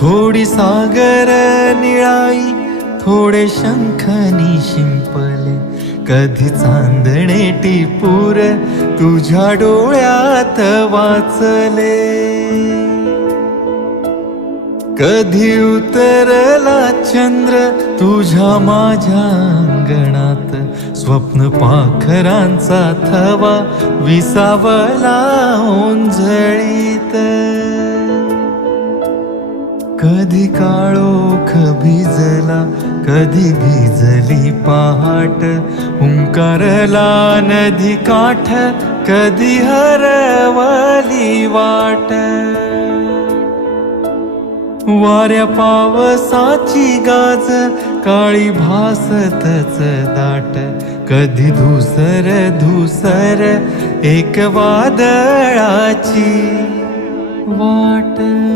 थोडी सागर निळाई, थोडे शंखनी शिंपले, कधी चांदणे टिपूर तुझ्या डोळ्यात वाचले. कधी उतरला चंद्र तुझ्या माझ्या अंगणात, स्वप्न पाखरांचा थवा विसावला ओंजळीत. कधी काळोख भिजला, कधी भिजली पहाट, हुंकारला नदी काठ, कधी हरवली वाट. वाऱ्या पावसाची गाज काळी भासतच दाट, कधी धुसर धुसर एक वादळाची वाट.